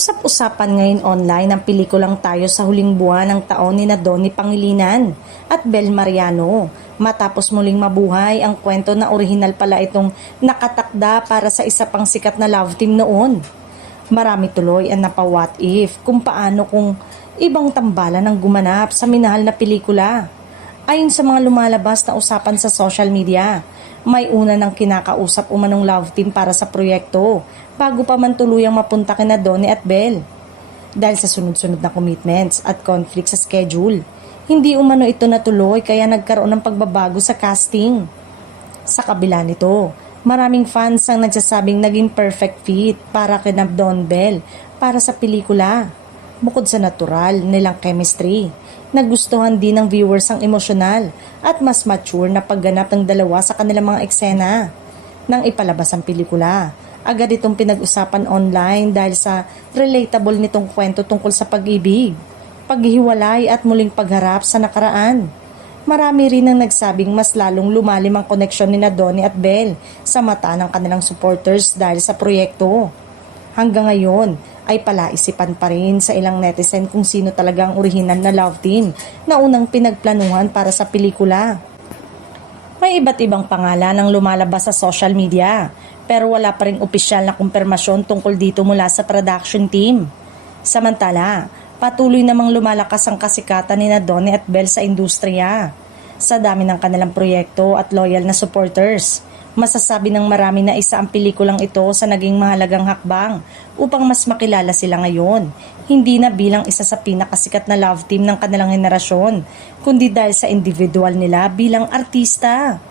Usap-usapan ngayon online ang pelikulang Tayo sa Huling Buwan ng taon ni Donnie Pangilinan at Bel Mariano. Matapos muling mabuhay ang kwento na orihinal pala itong nakatakda para sa isa pang sikat na love team noon. Marami tuloy ang napa-what if kung paano kung ibang tambalan ang gumanap sa minahal na pelikula. Ayon sa mga lumalabas na usapan sa social media, may una ng kinakausap umanong love team para sa proyekto bago pa man tuluyang mapunta kina Donnie at Bel. Dahil sa sunod-sunod na commitments at conflict sa schedule, hindi umano ito natuloy kaya nagkaroon ng pagbabago sa casting. Sa kabila nito, maraming fans ang nagsasabing naging perfect fit para kina Don Bel para sa pelikula. Bukod sa natural nilang chemistry, nagustuhan din ng viewers ang emosyonal at mas mature na pagganap ng dalawa sa kanilang mga eksena. Nang ipalabas ang pelikula, agad itong pinag-usapan online dahil sa relatable nitong kwento tungkol sa pag-ibig, paghihiwalay at muling pagharap sa nakaraan. Marami rin ang nagsabing mas lalong lumalim ang koneksyon ni Donnie at Bel sa mata ng kanilang supporters dahil sa proyekto. Hanggang ngayon ay palaisipan pa rin sa ilang netizen kung sino talaga ang orihinal na love team na unang pinagplanuhan para sa pelikula. May iba't ibang pangalan ang lumalabas sa social media pero wala pa ring opisyal na kumpirmasyon tungkol dito mula sa production team. Samantala, patuloy namang lumalakas ang kasikatan ni Donnie at Bel sa industriya. Sa dami ng kanilang proyekto at loyal na supporters, masasabi ng marami na isa ang pelikulang ito sa naging mahalagang hakbang upang mas makilala sila ngayon, hindi na bilang isa sa pinakasikat na love team ng kanilang henerasyon, kundi dahil sa individual nila bilang artista.